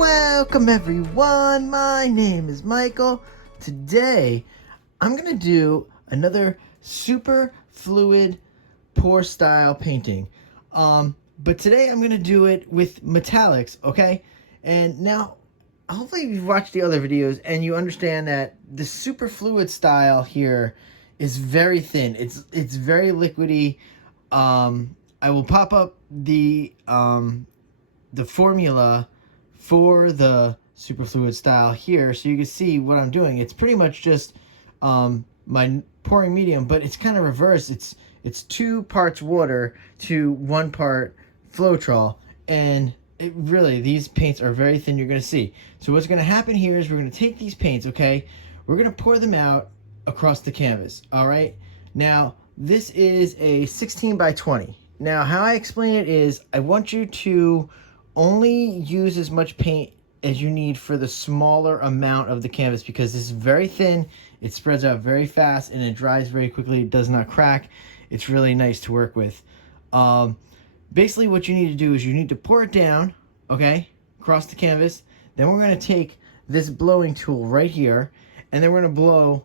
Welcome everyone, my name is Michael. Today I'm gonna do another super fluid pour style painting. But today I'm gonna do it with metallics, okay? And now hopefully you've watched the other videos and you understand that the super fluid style here is very thin. It's very liquidy. I will pop up the formula for the superfluid style here so you can see what I'm doing. It's pretty much just my pouring medium, but it's kind of reversed. It's 2 parts water to 1 part Floetrol, and it really, these paints are very thin. You're going to see. So what's going to happen here is we're going to take these paints, okay? We're going to pour them out across the canvas, all right? Now, this is a 16 by 20. Now, how I explain it is I want you to only use as much paint as you need for the smaller amount of the canvas, because this is very thin, it spreads out very fast, and it dries very quickly. It does not crack. It's really nice to work with. Basically what you need to do is you need to pour it down, okay, across the canvas. Then we're going to take this blowing tool right here, and then we're going to blow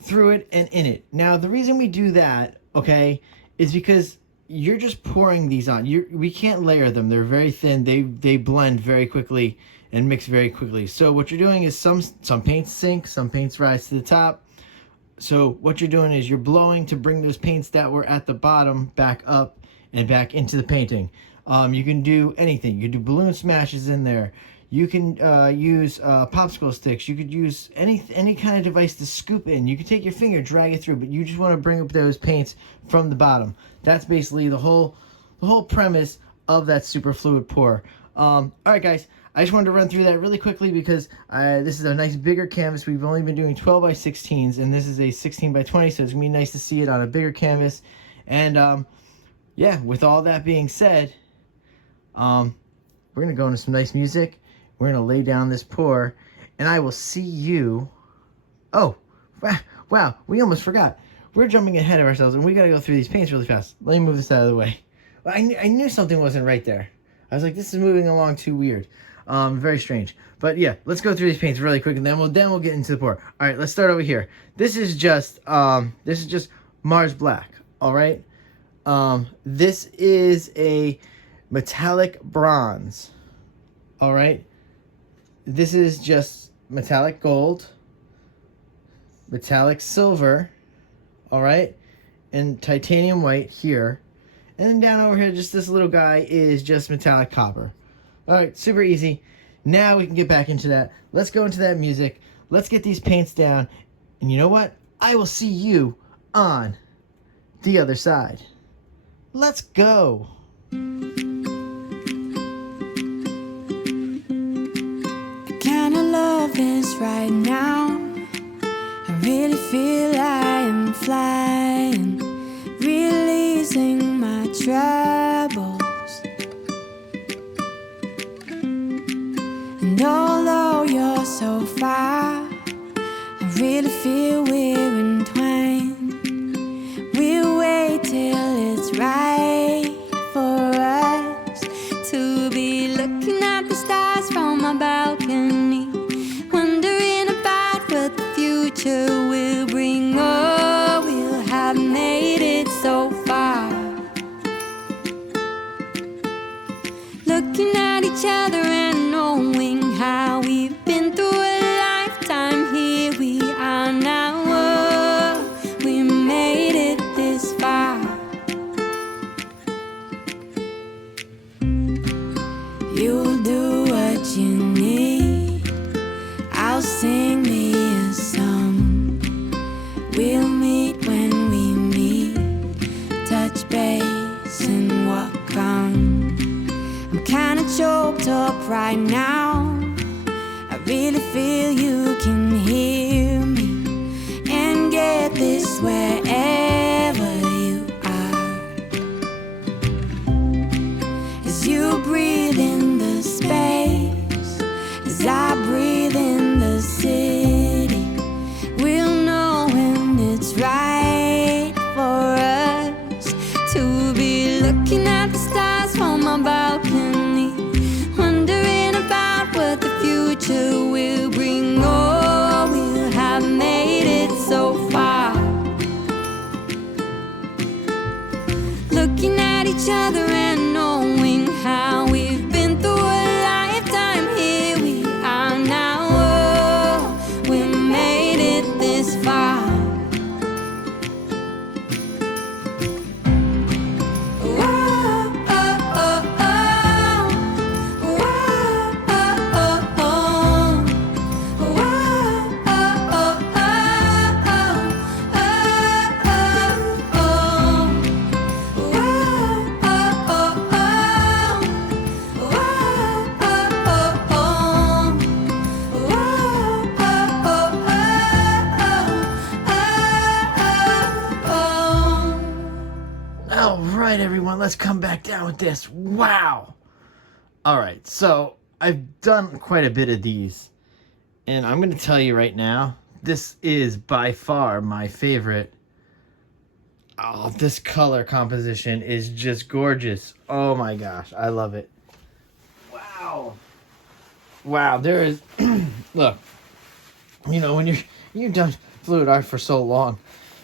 through it and in it. Now, the reason we do that, okay, is because you're just pouring these on. We can't layer them. They're very thin. They blend very quickly and mix very quickly. So what you're doing is some paints sink, some paints rise to the top. So what you're doing is you're blowing to bring those paints that were at the bottom back up and back into the painting. You can do anything. You can do balloon smashes in there. You can use popsicle sticks. You could use any kind of device to scoop in. You can take your finger, drag it through, but you just want to bring up those paints from the bottom. That's basically the whole premise of that super fluid pour. All right, guys. I just wanted to run through that really quickly because this is a nice bigger canvas. We've only been doing 12 by 16s, and this is a 16 by 20, so it's going to be nice to see it on a bigger canvas. And yeah, with all that being said, we're going to go into some nice music. We're going to lay down this pour, and I will see you. Oh, wow, we almost forgot. We're jumping ahead of ourselves, and we got to go through these paints really fast. Let me move this out of the way. I knew something wasn't right there. I was like, this is moving along too weird. Very strange. But yeah, let's go through these paints really quick, and then we'll get into the pour. All right, let's start over here. This is just Mars Black. All right. This is a metallic bronze. All right. This is just metallic gold, metallic silver, all right, and titanium white here. And then down over here, just this little guy is just metallic copper. All right, super easy. Now we can get back into that. Let's go into that music. Let's get these paints down. And you know what? I will see you on the other side. Let's go. This right now, I really feel I am flying, releasing my troubles. And although you're so far, I really feel we're entwined. We'll wait till it's right for us to be looking at the stars from my balcony, will bring. Oh, we'll have made it so far, looking at each other and knowing how we've been through a lifetime. Here we are now. Oh, we made it this far. You'll do what you need, I'll sing me a song. We'll meet when we meet, touch base and walk on. I'm kinda choked up right now, I really feel you can hear me, and get this wherever you are. As you breathe in the space, as I breathe in the city, we'll know when it's right for us to be looking at the stars from my balcony, wondering about what let's come back down with this. Wow. All right, so I've done quite a bit of these, and I'm going to tell you right now, this is by far my favorite. Oh, this color composition is just gorgeous. Oh my gosh, I love it. Wow. Wow, there is, look, you know, when you've done fluid art for so long,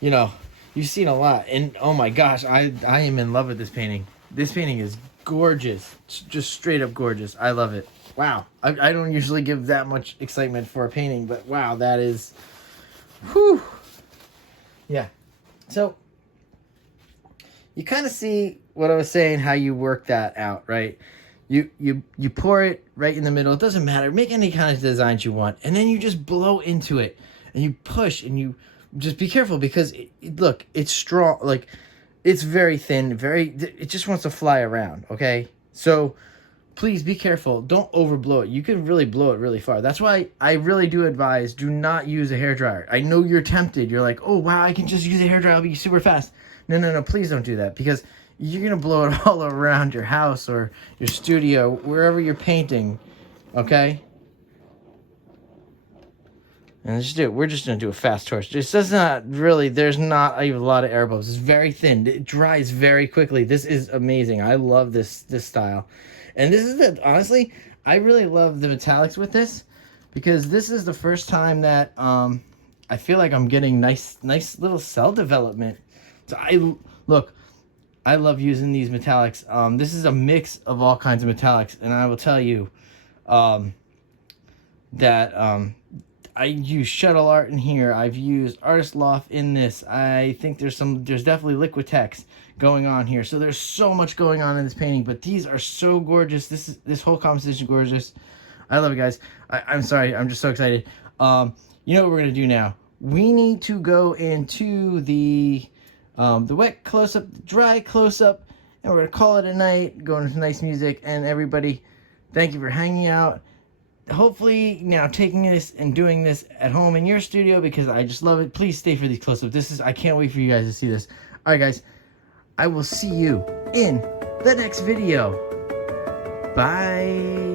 you know, you've seen a lot, and oh my gosh, I am in love with this painting. This painting is gorgeous. It's just straight up gorgeous. I love it. Wow. I don't usually give that much excitement for a painting, but wow, that is, whew. Yeah. So, you kind of see what I was saying, how you work that out, right? You pour it right in the middle. It doesn't matter. Make any kind of designs you want. And then you just blow into it. And you push, and you just be careful, because, look, it's strong. Like, it's very thin. It just wants to fly around, okay? So, please be careful. Don't overblow it. You can really blow it really far. That's why I really do advise, do not use a hairdryer. I know you're tempted. You're like, oh, wow, I can just use a hairdryer. I'll be super fast. No, please don't do that, because you're going to blow it all around your house or your studio, wherever you're painting, okay? And let's do it. We're just going to do a fast torch. This does not really, there's not a lot of air bubbles. It's very thin. It dries very quickly. This is amazing. I love this style. And this is it. Honestly, I really love the metallics with this, because this is the first time that I feel like I'm getting nice little cell development. So I love using these metallics. This is a mix of all kinds of metallics, and I will tell you that I use Shuttle Art in here. I've used Artist Loft in this. I think there's definitely Liquitex going on here. So there's so much going on in this painting, but these are so gorgeous. This whole composition is gorgeous. I love it, guys. I'm sorry. I'm just so excited. You know what we're gonna do now? We need to go into the wet close-up, the dry close-up, and we're going to call it a night, going into nice music, and everybody, thank you for hanging out. Hopefully, now taking this and doing this at home in your studio, because I just love it. Please stay for these close-ups. I can't wait for you guys to see this. All right, guys, I will see you in the next video. Bye.